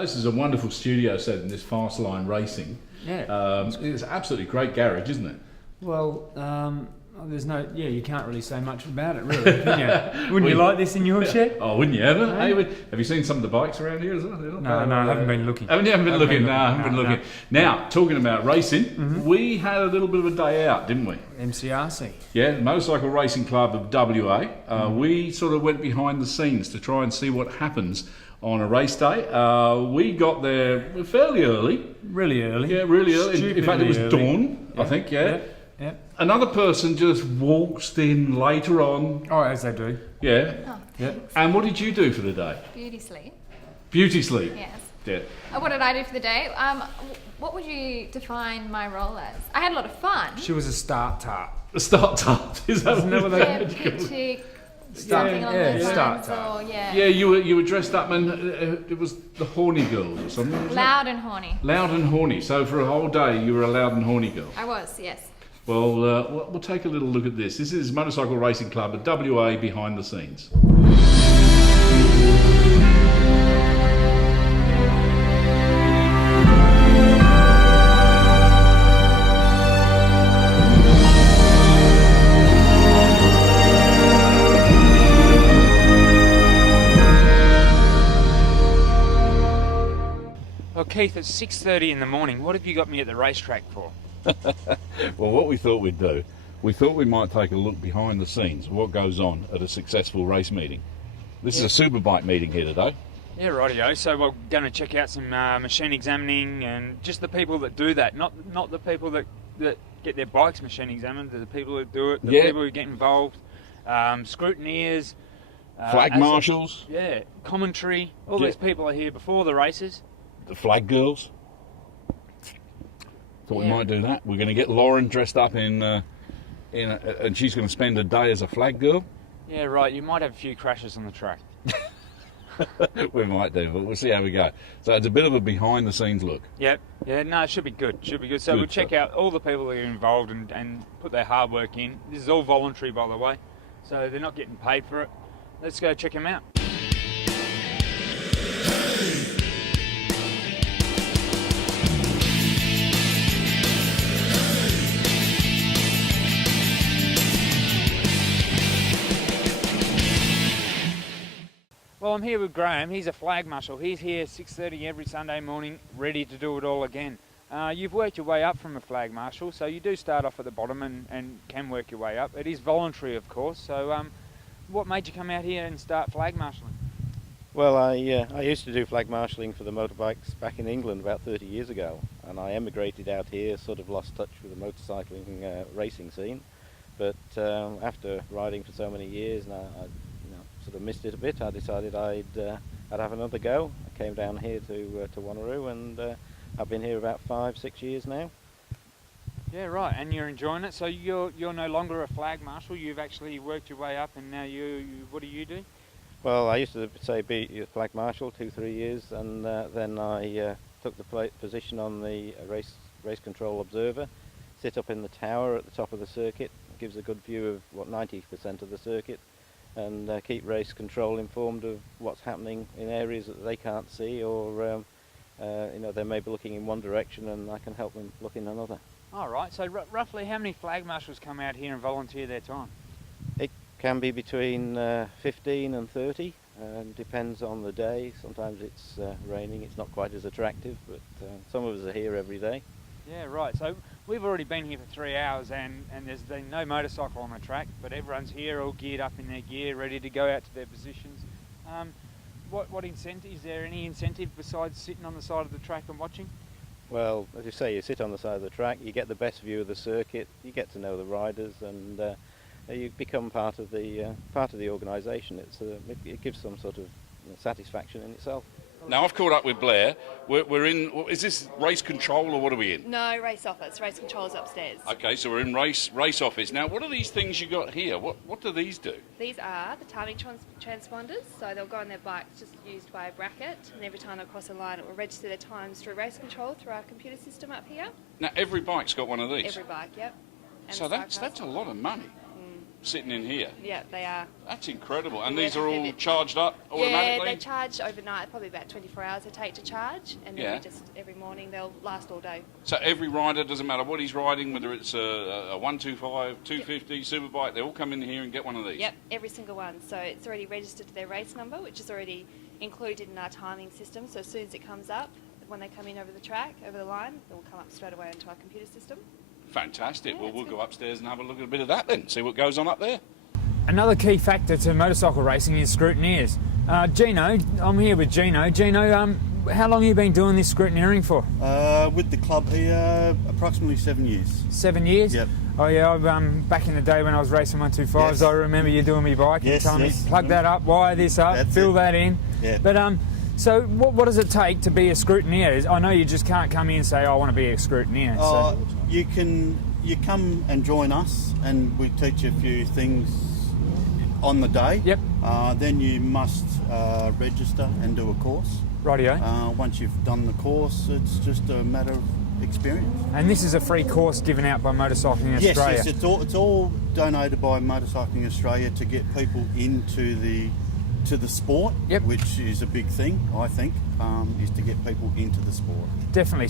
this is a wonderful studio set in this Fast Line Racing. Yeah. It's absolutely great garage, isn't it? Well, there's no... Yeah, you can't really say much about it, really, can you? Wouldn't you like this in your shed? Oh, wouldn't you ever? Hey, have you seen some of the bikes around here as well? No, I haven't been looking. Haven't been looking? No, I haven't been looking. Now, talking about racing, we had a little bit of a day out, didn't we? MCRC. Yeah, the Motorcycle Racing Club of WA. We sort of went behind the scenes to try and see what happens on a race day. We got there fairly early. Really early. Yeah, really early. In fact, it was dawn, I think, yeah. Yeah. Another person just waltzed in later on. Oh, as they do. Yeah. Oh, Yeah. And what did you do for the day? beauty sleep. Beauty sleep. Yes. Yeah. What did I do for the day? What would you define my role as? I had a lot of fun. She was a start tart. The start tart. Is that Isn't that what they Yeah, call it? pitchy, something along yeah, those start lines, tart. or yeah. Yeah, you were dressed up, and it was the horny girls or something. wasn't it? Loud and horny. Loud and horny. So for a whole day, you were a loud and horny girl. I was, yes. Well, we'll take a little look at this. This is Motorcycle Racing Club at WA behind the scenes. Well, Keith, it's 6:30 in the morning. What have you got me at the racetrack for? Well, what we thought we'd do, we thought we might take a look behind the scenes of what goes on at a successful race meeting. This is a superbike meeting here today. Yeah, rightio. So we're going to check out some machine examining and just the people that do that, not the people that get their bikes machine examined, the people who do it, the Yeah. people who get involved, scrutineers, Flag marshals, yeah, commentary. All Yeah. these people are here before the races. the flag girls. Thought we Yeah. might do that. We're going to get Lauren dressed up and she's going to spend a day as a flag girl. Yeah, right. You might have a few crashes on the track. We might do, but we'll see how we go. So it's a bit of a behind the scenes look. Yep. Yeah, no, it should be good. Should be good. So Good we'll check stuff. out all the people that are involved and put their hard work in. This is all voluntary, by the way. So they're not getting paid for it. Let's go check them out. Well, I'm here with Graham. He's a flag marshal. He's here 6:30 every Sunday morning, ready to do it all again. You've worked your way up from a flag marshal, so you do start off at the bottom and can work your way up. It is voluntary, of course. So, what made you come out here and start flag marshalling? Well, I used to do flag marshalling for the motorbikes back in England about 30 years ago, and I emigrated out here, sort of lost touch with the motorcycling racing scene. But after riding for so many years, and I sort of missed it a bit, I decided I'd have another go. I came down here to Wanneroo, and I've been here about 5-6 years now. Yeah, right. And you're enjoying it. So you're no longer a flag marshal. You've actually worked your way up, and now you what do you do? Well, I used to be a flag marshal 2-3 years, and then I took the position on the race control observer, sit up in the tower at the top of the circuit. It gives a good view of what 90% of the circuit, and keep race control informed of what's happening in areas that they can't see, or they may be looking in one direction and I can help them look in another. All right. So roughly, how many flag marshals come out here and volunteer their time? It can be between 15 and 30, depends on the day. Sometimes it's raining, it's not quite as attractive, but some of us are here every day. Yeah, right. So we've already been here for 3 hours, and there's been no motorcycle on the track, but everyone's here, all geared up in their gear, ready to go out to their positions. What incentive? Is there any incentive besides sitting on the side of the track and watching? Well, as you say, you sit on the side of the track, you get the best view of the circuit, you get to know the riders, and you become part of the organisation. It gives some sort of satisfaction in itself. Now I've caught up with Blair. We're in. Is this race control or what are we in? No, race office. Race control's upstairs. Okay, so we're in race office. Now, what are these things you got here? What do these do? These are the timing transponders, so they'll go on their bikes just used by a bracket, and every time they cross a line it will register their times through race control through our computer system up here. Now, every bike's got one of these. Every bike, yep. And So the that's cyclists. a lot of money. sitting in here. Yeah, they are. That's incredible. And Yeah, these are all they're- charged up Yeah, automatically? they charge overnight, probably about 24 hours they take to charge, and then Yeah. we just, every morning, they'll last all day. So every rider, doesn't matter what he's riding, whether it's a 125, 250, Superbike, they all come in here and get one of these? Yep, every single one. So it's already registered to their race number, which is already included in our timing system. So as soon as it comes up, when they come in over the track, over the line, it will come up straight away into our computer system. Fantastic. Yeah, Well, it's we'll good. go upstairs and have a look at a bit of that then, see what goes on up there. Another key factor to motorcycle racing is scrutineers. Gino, I'm here with Gino. Gino, how long have you been doing this scrutineering for? With the club here, approximately 7 years. 7 years? Yep. Oh yeah, back in the day when I was racing 125s, Yes. I remember you doing me bike and Yes, telling yes. me plug that up, wire this up, That's fill it. that in. Yeah. But so what does it take to be a scrutineer? I know you just can't come in and say, I want to be a scrutineer. So. You come and join us, and we teach you a few things on the day. Yep. Then you must register and do a course. Rightio. Once you've done the course, it's just a matter of experience. And this is a free course given out by Motorcycling Australia. Yes, it's all donated by Motorcycling Australia to get people into the sport, Yep. which is a big thing, I think, is to get people into the sport. Definitely.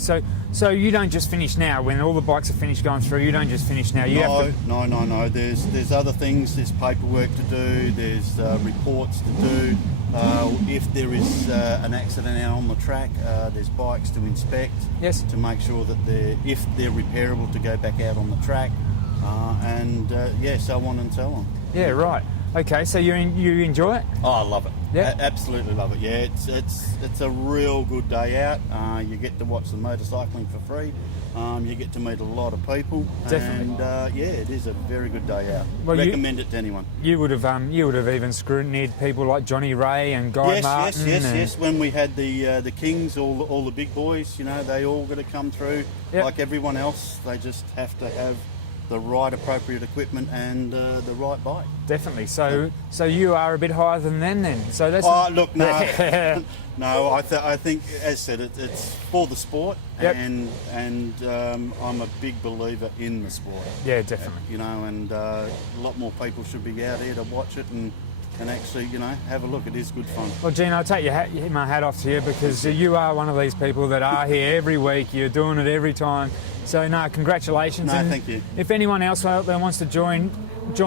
So you don't just finish now when all the bikes are finished going through. You don't just finish now. You have to. No. There's other things. There's paperwork to do. There's reports to do. If there is an accident out on the track, there's bikes to inspect. Yes. To make sure that if they're repairable, to go back out on the track, and so on and so on. Yeah. Right. Okay. So you enjoy it? Oh, I love it. Yeah. Absolutely love it. Yeah, it's a real good day out. You get to watch the motorcycling for free. You get to meet a lot of people. Definitely. And it is a very good day out. Well, Recommend it to anyone. You would have even scrutineered people like Johnny Ray and Guy Martin. Yes. When we had the Kings, all the big boys, they all got to come through Yep. like everyone else. They just have to have the right appropriate equipment and the right bike. Definitely. So you are a bit higher than them then. So that's. Oh, look, no. No, I think, as said, it's for the sport, Yep. and I'm a big believer in the sport. Yeah, definitely. And a lot more people should be out here to watch it and actually, have a look. It is good fun. Well, Gene, I'll take my hat off to you because you are one of these people that are here every week. You're doing it every time. So, congratulations. No, And thank you. If anyone else out there wants to join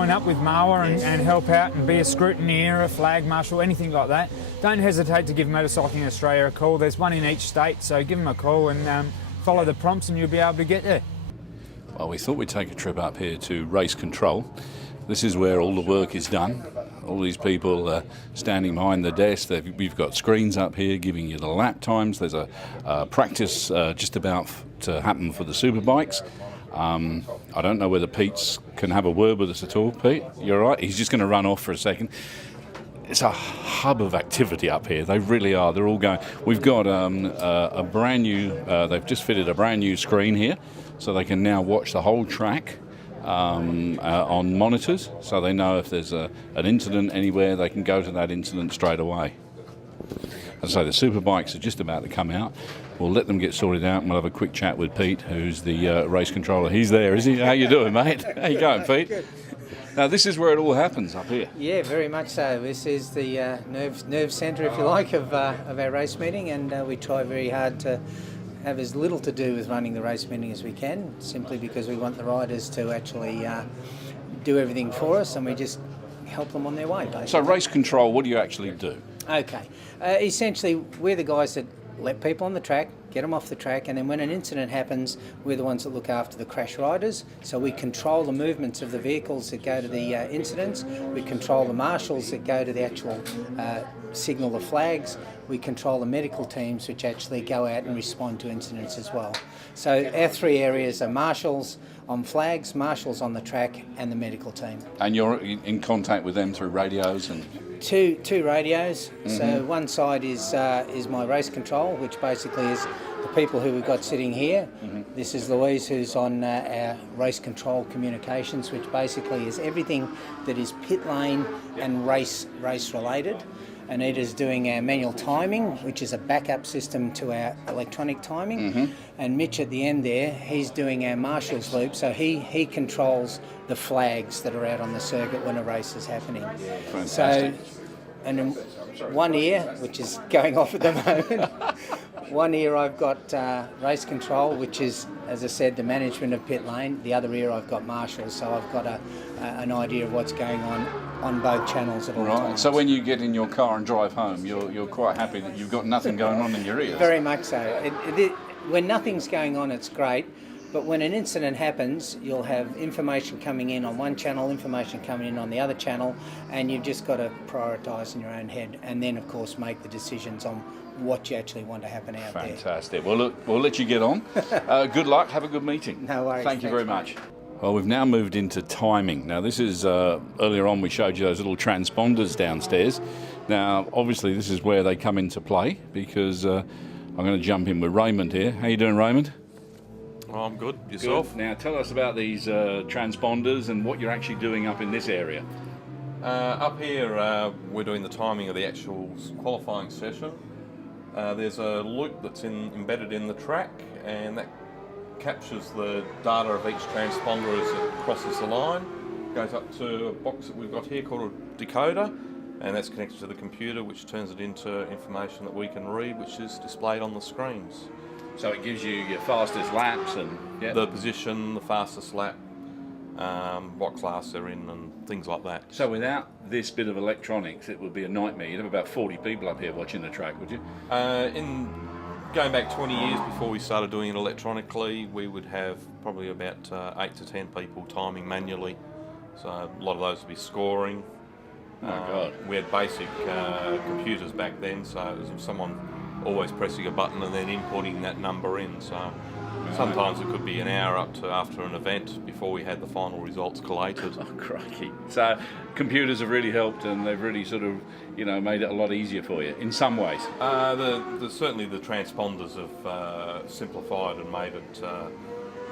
up with Marwa and help out and be a scrutineer, a flag marshal, anything like that, don't hesitate to give Motorcycling Australia a call. There's one in each state, so give them a call and follow the prompts and you'll be able to get there. Well, we thought we'd take a trip up here to Race Control. This is where all the work is done. All these people standing behind the desk. We've got screens up here giving you the lap times. There's a practice just about to happen for the superbikes. I don't know whether Pete can have a word with us at all. Pete, you're all right? He's just going to run off for a second. It's a hub of activity up here. They really are. They're all going. We've got a brand new. They've just fitted a brand new screen here, so they can now watch the whole track on monitors, so they know if there's an incident anywhere, they can go to that incident straight away. As I say, the superbikes are just about to come out. We'll let them get sorted out and we'll have a quick chat with Pete, who's the race controller. He's there, is he? How you doing, mate? How you going, Pete? Now, this is where it all happens up here. Yeah, very much so. This is the nerve centre, if you like, of our race meeting, and we try very hard to have as little to do with running the race meeting as we can, simply because we want the riders to actually do everything for us, and we just help them on their way, basically. So, race control, what do you actually do? Okay. Essentially, we're the guys that let people on the track, get them off the track, and then when an incident happens, we're the ones that look after the crash riders. So we control the movements of the vehicles that go to the incidents. We control the marshals that go to the actual signal the flags. We control the medical teams which actually go out and respond to incidents as well. So our three areas are marshals on flags, marshals on the track, and the medical team. And you're in contact with them through radios and... Two radios. So one side is my race control, which basically is the people who we've got sitting here. This is Louise, who's on our race control communications, which basically is everything that is pit lane and race related. Anita's doing our manual timing, which is a backup system to our electronic timing. And Mitch at the end there, he's doing our marshal's loop, so he controls the flags that are out on the circuit when a race is happening. Fantastic. So, and in one ear, which is going off at the moment, one ear I've got race control, which is, as I said, the management of pit lane. The other ear I've got marshals, so I've got an idea of what's going on both channels at all times. So when you get in your car and drive home, you're quite happy that you've got nothing going on in your ears. Very much so. When nothing's going on, it's great. But when an incident happens, you'll have information coming in on one channel, information coming in on the other channel, and you've just got to prioritise in your own head, and then, of course, make the decisions on what you actually want to happen out there. Fantastic. Well, look, we'll let you get on. Good luck. Have a good meeting. No worries. Thank you very Thanks, much. Well, we've now moved into timing. Now, this is, earlier on we showed you those little transponders downstairs. Now, obviously, this is where they come into play, because I'm going to jump in with Raymond here. How you doing, Raymond? Oh, I'm good. Yourself? Good. Now, tell us about these transponders and what you're actually doing up in this area. Up here, we're doing the timing of the actual qualifying session. There's a loop that's embedded in the track, and that captures the data of each transponder as it crosses the line. Goes up to a box that we've got here called a decoder, and that's connected to the computer, which turns it into information that we can read, which is displayed on the screens. So it gives you your fastest laps and the position, the fastest lap, what class they're in, and things like that. So without this bit of electronics, it would be a nightmare. You'd have about 40 people up here watching the track, would you? In going back 20 years before we started doing it electronically, we would have probably about 8 to 10 people timing manually. So a lot of those would be scoring. Oh, God. We had basic computers back then, so it was someone always pressing a button and then inputting that number in. So sometimes it could be an hour up to after an event before we had the final results collated. Oh, crikey. So computers have really helped, and they've really sort of, made it a lot easier for you in some ways. Certainly the transponders have simplified and made it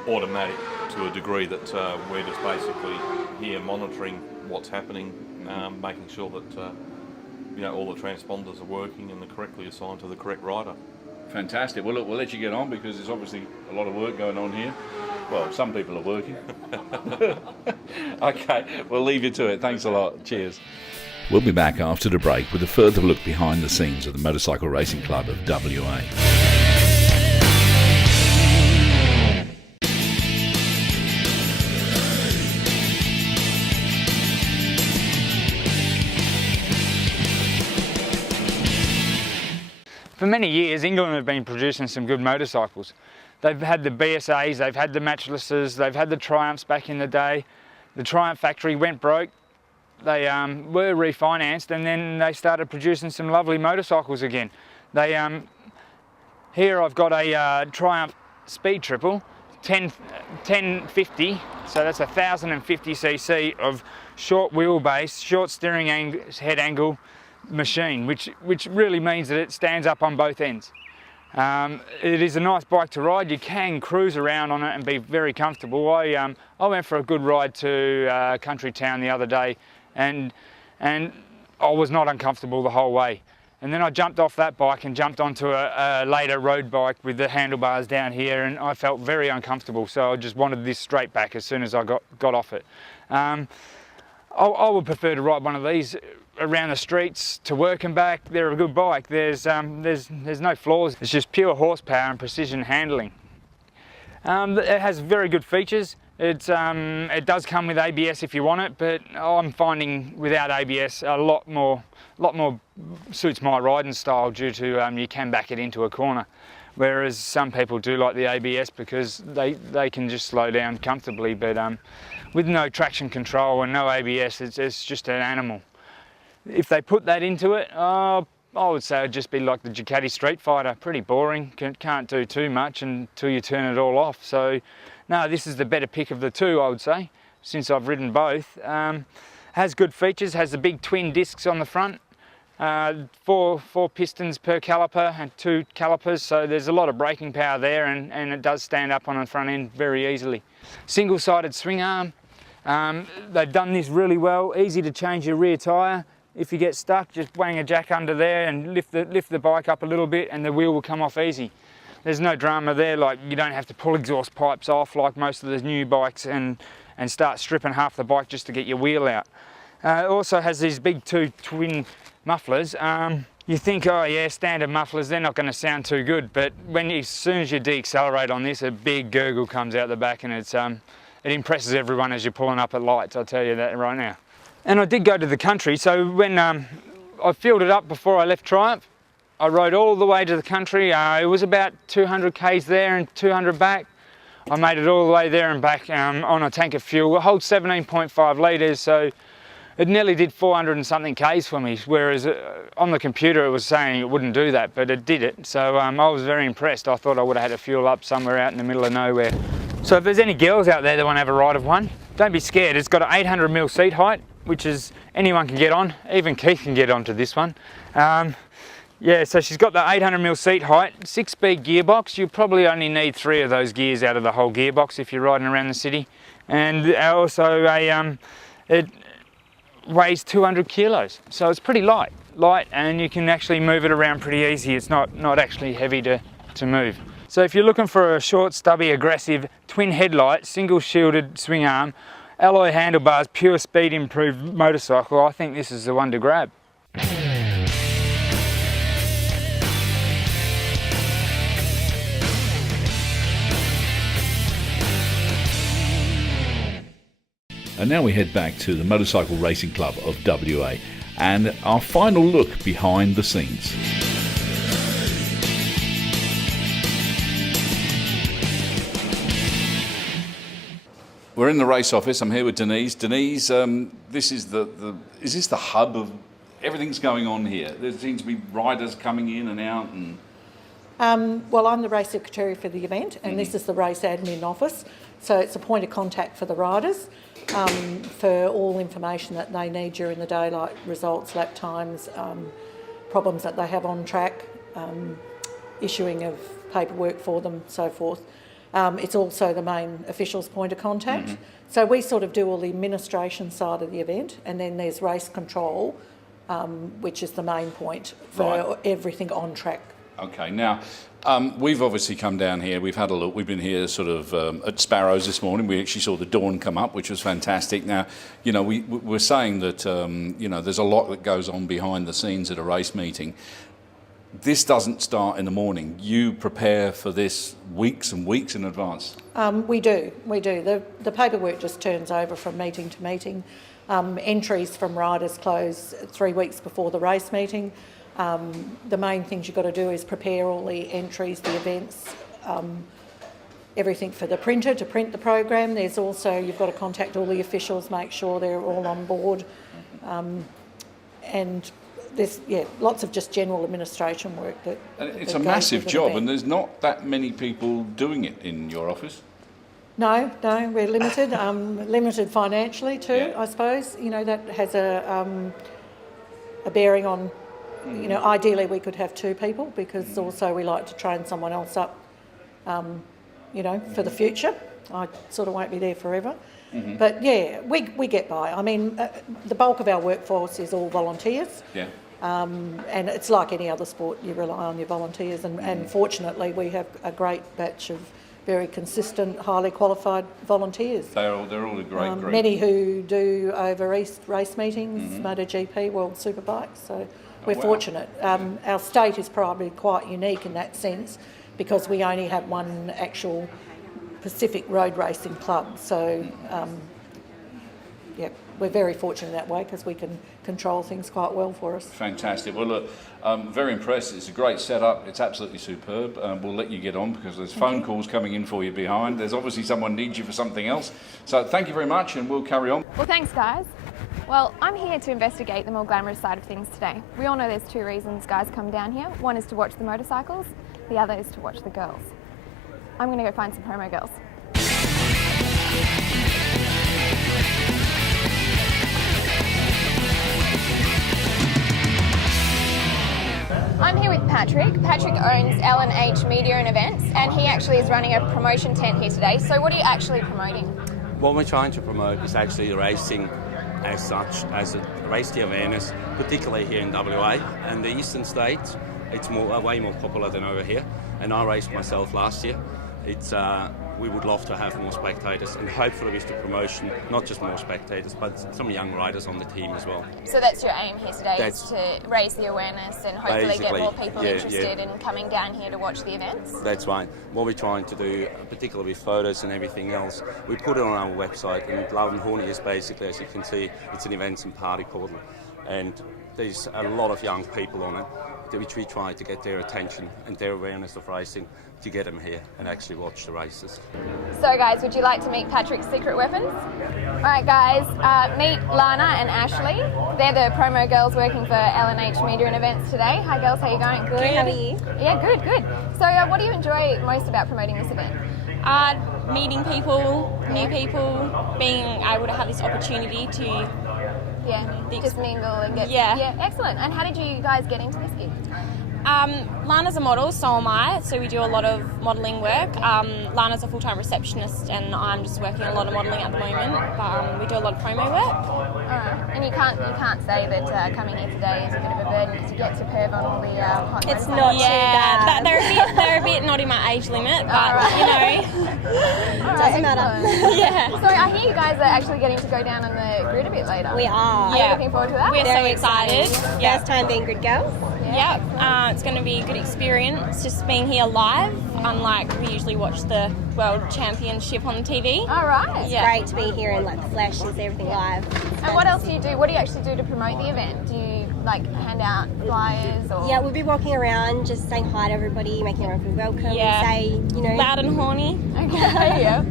automatic to a degree that we're just basically here monitoring what's happening, making sure that all the transponders are working and they're correctly assigned to the correct rider. Fantastic. Well, look, we'll let you get on because there's obviously a lot of work going on here. Well, some people are working. Okay, we'll leave you to it. Thanks a lot. Cheers. We'll be back after the break with a further look behind the scenes of the Motorcycle Racing Club of WA. For many years, England have been producing some good motorcycles. They've had the BSAs, they've had the Matchlesses, they've had the Triumphs back in the day. The Triumph factory went broke. They were refinanced, and then they started producing some lovely motorcycles again. Here I've got a Triumph Speed Triple, 1050, so that's 1050cc of short wheelbase, short steering head angle machine, which really means that it stands up on both ends. It is a nice bike to ride. You can cruise around on it and be very comfortable. I went for a good ride to Country Town the other day, and I was not uncomfortable the whole way. And then I jumped off that bike and jumped onto a later road bike with the handlebars down here, and I felt very uncomfortable, so I just wanted this straight back as soon as I got off it. I would prefer to ride one of these around the streets to work and back. They're a good bike. There's no flaws. It's just pure horsepower and precision handling. It has very good features. It does come with ABS if you want it, but I'm finding without ABS a lot more suits my riding style due to you can back it into a corner, whereas some people do like the ABS because they can just slow down comfortably. But with no traction control and no ABS, it's just an animal. If they put that into it, I would say it'd just be like the Ducati Street Fighter, pretty boring, can't do too much until you turn it all off. So no, this is the better pick of the two, I would say, since I've ridden both. Has good features, has the big twin discs on the front, four pistons per caliper and 2 calipers, so there's a lot of braking power there, and it does stand up on the front end very easily. Single-sided swing arm, they've done this really well, easy to change your rear tyre. If you get stuck, just wang a jack under there and lift the bike up a little bit and the wheel will come off easy. There's no drama there, like you don't have to pull exhaust pipes off like most of the new bikes and start stripping half the bike just to get your wheel out. It also has these big two twin mufflers. You think, oh yeah, standard mufflers, they're not going to sound too good, but as soon as you deaccelerate on this, a big gurgle comes out the back, and it impresses everyone as you're pulling up at lights, I'll tell you that right now. And I did go to the country, so when I filled it up before I left Triumph, I rode all the way to the country. It was about 200 k's there and 200 back. I made it all the way there and back on a tank of fuel. It holds 17.5 litres, so it nearly did 400 and something k's for me, whereas on the computer it was saying it wouldn't do that, but it did it. So I was very impressed. I thought I would have had to fuel up somewhere out in the middle of nowhere. So if there's any girls out there that want to have a ride of one, don't be scared. It's got an 800mm seat height, which is anyone can get on. Even Keith can get onto this one. Yeah, so she's got the 800mm seat height, 6-speed gearbox. You probably only need 3 of those gears out of the whole gearbox if you're riding around the city. And also it weighs 200 kilos, so it's pretty light, and you can actually move it around pretty easy. It's not actually heavy to move. So if you're looking for a short, stubby, aggressive, twin headlight, single shielded swing arm, alloy handlebars, pure speed improved motorcycle, I think this is the one to grab. And now we head back to the Motorcycle Racing Club of WA and our final look behind the scenes. We're in the race office. I'm here with Denise. Denise, this is is this the hub of everything's going on here? There seems to be riders coming in and out and... Well, I'm the race secretary for the event, and this is the race admin office. So it's a point of contact for the riders for all information that they need during the day, like results, lap times, problems that they have on track, issuing of paperwork for them, so forth. It's also the main officials' point of contact. So we sort of do all the administration side of the event, and then there's race control, which is the main point for everything on track. Okay, now we've obviously come down here, we've had a look, we've been here sort of at Sparrows this morning, we actually saw the dawn come up, which was fantastic. Now, you know, we're saying that, you know, there's a lot that goes on behind the scenes at a race meeting. This doesn't start in the morning. You prepare for this weeks and weeks in advance. We do. The paperwork just turns over from meeting to meeting. Entries from riders close 3 weeks before the race meeting. The main things you've got to do is prepare all the entries, the events, everything for the printer to print the program. There's also, you've got to contact all the officials, make sure they're all on board. And there's, lots of just general administration work. It's a massive job, and there's not that many people doing it in your office. No, we're limited. Limited financially too, I suppose. You know, that has a bearing on, you know, ideally we could have 2 people, because also we like to train someone else up, you know, for the future. I sort of won't be there forever. But yeah, we get by. I mean, the bulk of our workforce is all volunteers. And it's like any other sport, you rely on your volunteers, and fortunately we have a great batch of very consistent, highly qualified volunteers. They're all a great group. Many who do over East race meetings, MotoGP, World Superbikes, so we're fortunate. Our state is probably quite unique in that sense, because we only have one actual Pacific road racing club, so we're very fortunate in that way, because we can control things quite well for us. Fantastic. Well, look, very impressed. It's a great setup. It's absolutely superb. We'll let you get on, because there's phone calls coming in for you behind. There's obviously someone needs you for something else. So thank you very much, and we'll carry on. Well, thanks, guys. Well, I'm here to investigate the more glamorous side of things today. We all know there's 2 reasons guys come down here. One is to watch the motorcycles, the other is to watch the girls. I'm going to go find some promo girls. I'm here with Patrick. Patrick owns L&H Media and Events, and he actually is running a promotion tent here today. So what are you actually promoting? What we're trying to promote is actually racing as such as raise the awareness, particularly here in WA and the eastern states. It's way more popular than over here, and I raced myself last year. We would love to have more spectators, and hopefully with the promotion, not just more spectators, but some young riders on the team as well. So that's your aim here today, is to raise the awareness and hopefully get more people interested in coming down here to watch the events? That's right. What we're trying to do, particularly with photos and everything else, we put it on our website, and Loud and Horny is basically, as you can see, it's an events and party portal, and there's a lot of young people on it, which we try to get their attention and their awareness of racing to get them here and actually watch the races. So guys, would you like to meet Patrick's secret weapons? Alright guys, meet Lana and Ashley. They're the promo girls working for L&H Media and Events today. Hi girls, how you going? Good. How are you? Yeah, good. So what do you enjoy most about promoting this event? Meeting people, new people, being able to have this opportunity to just mingle and get... Yeah, excellent. And how did you guys get into this gig? Lana's a model, so am I, so we do a lot of modelling work. Lana's a full-time receptionist and I'm just working a lot of modelling at the moment, but we do a lot of promo work. Alright, and you can't say that coming here today is a bit of a burden because you get to perv on all the hot It's motorcycles. not too bad. They're a bit not in my age limit, but you know. Doesn't matter. Yeah. So I hear you guys are actually getting to go down on the grid a bit later. We are. Are you looking forward to that? We're so excited. First time being grid girls? Yeah, it's going to be a good experience just being here live, unlike we usually watch the World Championship on the TV. All right. Yeah. Great to be here in like the flesh and see everything live. And what else do you do? What do you actually do to promote the event? Do you like hand out flyers or? Yeah, we'll be walking around just saying hi to everybody, making everyone feel welcome. Yeah. Say, you know, Loud and horny. Okay, yeah.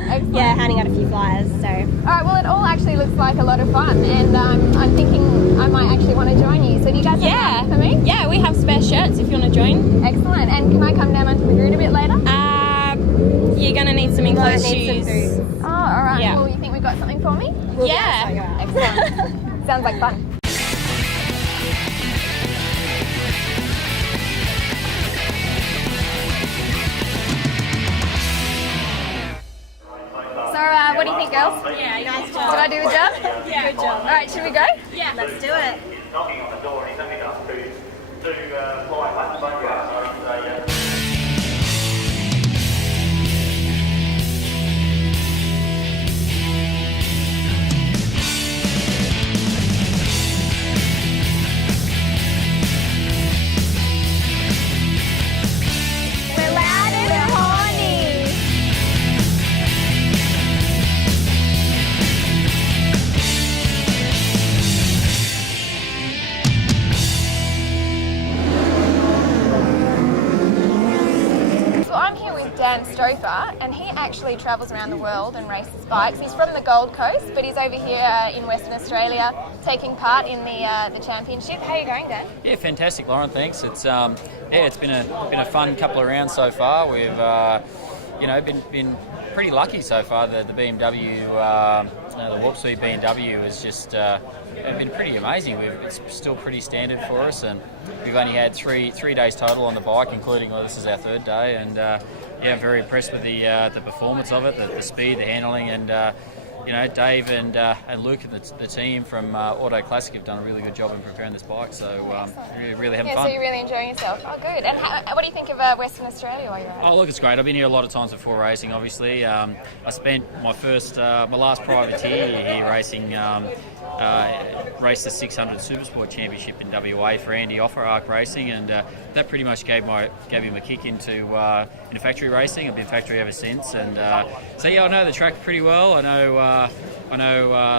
Excellent. Yeah, handing out a few flyers. So. All right. Well, it all actually looks like a lot of fun, and I'm thinking I might actually want to join you. So do you guys have anything for me? Yeah, we have spare shirts if you want to join. Excellent. And can I come down onto the grid a bit later? You're going to need some enclosed shoes. Oh, all right. Yeah. Well, you think we've got something for me? Yeah. Excellent. Sounds like fun. So, what do you think, girls? Yeah, nice job. Did I do the job? Yeah. Good job. All right, should we go? Yeah. Let's do it. Knocking on the door, and he's only got to fly back photograph. We're loud and horny. So I'm here with Dan Stouffer, and he actually travels around the world and races bikes. He's from the Gold Coast, but he's over here in Western Australia taking part in the championship. How are you going, Dan? Yeah, fantastic, Lauren. Thanks. It's it's been a fun couple of rounds so far. We've been pretty lucky so far. The BMW, the Warp Speed BMW has just been pretty amazing. It's still pretty standard for us, and we've only had three days total on the bike, including this is our third day, and very impressed with the performance of it, the speed, the handling, and Dave and Luke and the team from Auto Classic have done a really good job in preparing this bike, so really having fun. So you're really enjoying yourself. Oh, good. And what do you think of Western Australia while you're at it? Oh, look, it's great. I've been here a lot of times before racing, obviously. I spent my last privateer year racing, raced the 600 Supersport Championship in WA for Andy Offer Arc Racing, and that pretty much gave him a kick into factory racing. I've been factory ever since, and I know the track pretty well. I know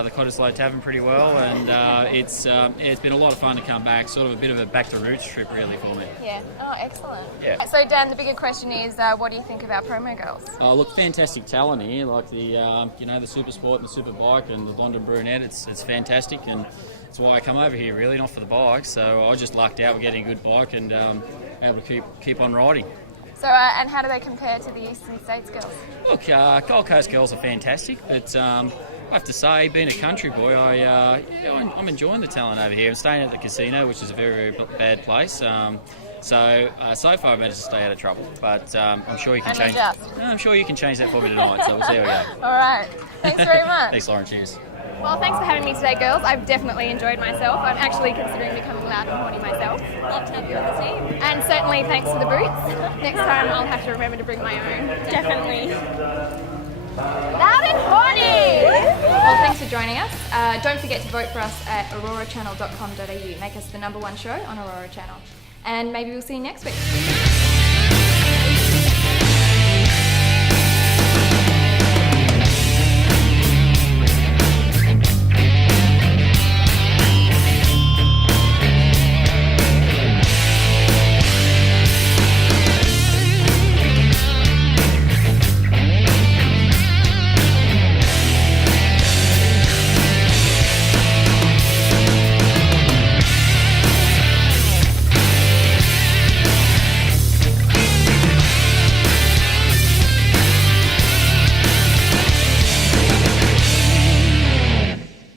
the Cottesloe Tavern pretty well, and it's been a lot of fun to come back. Sort of a bit of a back to roots trip, really, for me. Yeah. Oh, excellent. Yeah. So, Dan, the bigger question is, what do you think of our promo girls? Oh, look, fantastic talent here, like the Super Sport and the Super Bike and the London Brunette. It's fantastic, and it's why I come over here, really, not for the bike. So I just lucked out with getting a good bike and able to keep on riding. So, and how do they compare to the Eastern States girls? Look, Gold Coast girls are fantastic, but I have to say, being a country boy, I'm enjoying the talent over here. I'm staying at the casino, which is a very, very bad place. So far I've managed to stay out of trouble, but I'm sure you can change. I'm sure you can change that for me tonight. So we'll see how we go. All right. Thanks very much. Thanks, Lauren. Cheers. Well, thanks for having me today, girls. I've definitely enjoyed myself. I'm actually considering becoming loud and horny myself. Love to have you on the team. And certainly thanks to the boots. Next time I'll have to remember to bring my own. Definitely. Loud and horny! Well, thanks for joining us. Don't forget to vote for us at aurorachannel.com.au. Make us the #1 show on Aurora Channel. And maybe we'll see you next week.